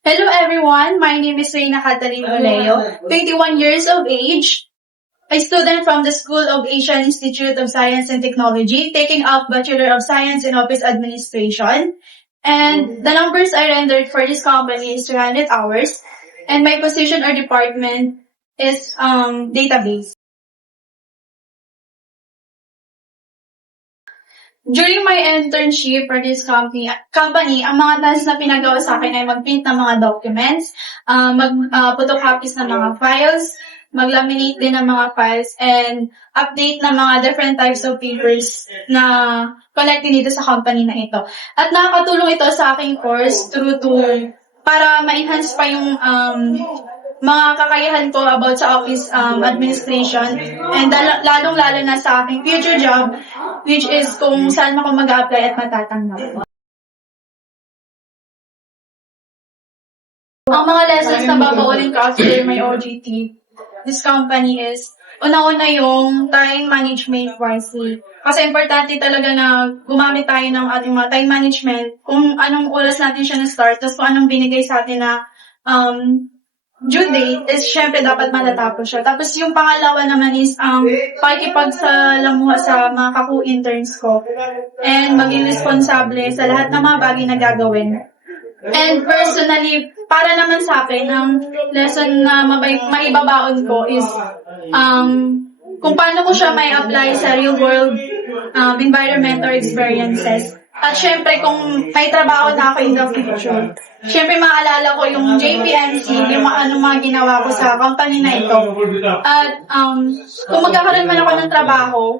Hello everyone, my name is Reina Catalin Oleo, 21 years of age, a student from the School of Asian Institute of Science and Technology, taking up Bachelor of Science in Office Administration. And the numbers I rendered for this company is 300 hours, and my position or department is database. During my internship for this company, ang mga tasks na pinagawa sa akin ay mag-print ng mga documents, mag-photocopies ng mga files, mag-laminate din ng mga files, and update ng mga different types of papers na collected dito sa company na ito. At nakakatulong ito sa aking course para ma-enhance pa yung mga kakayahan ko about sa office administration, and lalong-lalo na sa aking future job, which is kung saan ako mag-a-apply at matatanggap. Ang mga lessons na babaunin ko after my OJT, this company is, una-una yung time management wisely. Kasi importante talaga na gumamit tayo ng ating mga time management, kung anong oras natin siya na-start, tapos kung anong binigay sa atin na due date is syempre dapat matatapos siya. Tapos yung pangalawa naman is pakikipagsalamuha sa mga kaku-interns ko and maging responsable sa lahat ng mga bagay na gagawin. And personally, para naman sa akin, ang lesson na maibabaon ko is kung paano ko siya may apply sa real world environment or experiences. At syempre, kung may trabaho na ako in the future, syempre maalala ko yung JPMC, yung mga ginawa ko sa company na ito. At kung magkakaroon man ako ng trabaho,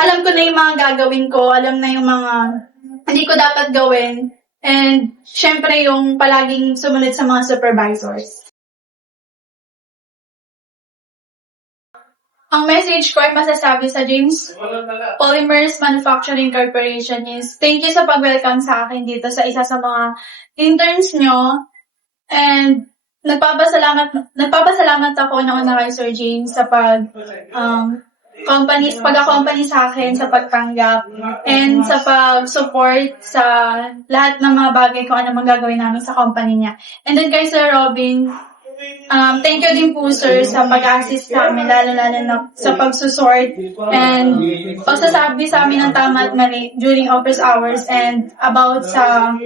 alam ko na yung mga gagawin ko, alam na yung mga hindi ko dapat gawin. And syempre yung palaging sumunod sa mga supervisors. Ang message ko ay masasabi sa James Polymers Manufacturing Corporation is thank you sa pag-welcome sa akin dito sa isa sa mga interns nyo. And nagpapasalamat ako na kay Sir James sa pag-accompany sa akin sa pagtanggap and sa pag-support sa lahat ng mga bagay kung ano magagawin namin sa company niya. And then kay Sir Robin, thank you din po sir sa pag-assist sa amin, lalo-lalo na sa pagsusort and pagsasabi sa amin ng tama at mali during office hours and about sa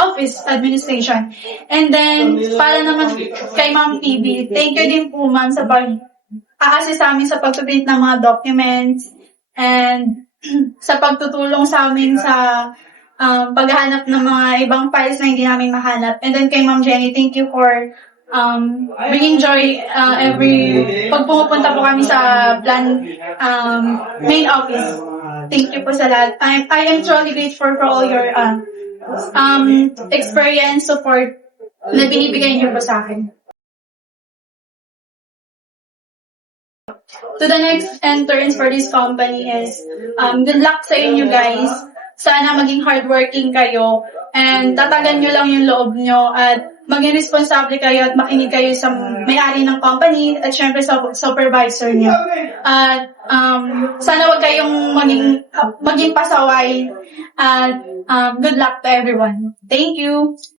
office administration. And then, para naman kay Ma'am PB, thank you din po ma'am sa pag-assist sa amin sa pag-print ng mga documents and sa pagtutulong sa amin sa paghahanap ng mga ibang files na hindi namin mahanap. And then kay Ma'am Jenny, thank you for bringing joy pag pumupunta po kami sa main office. Thank you po sa lahat. I am truly grateful for all your experience, support na binibigay niyo po sa akin. To the next interns for this company is good luck sa inyo guys. Sana maging hardworking kayo and tatagan nyo lang yung loob nyo at maging responsable kayo at makinig kayo sa may-ari ng company at syempre sa supervisor nyo. At sana wag kayong maging pasaway at good luck to everyone. Thank you!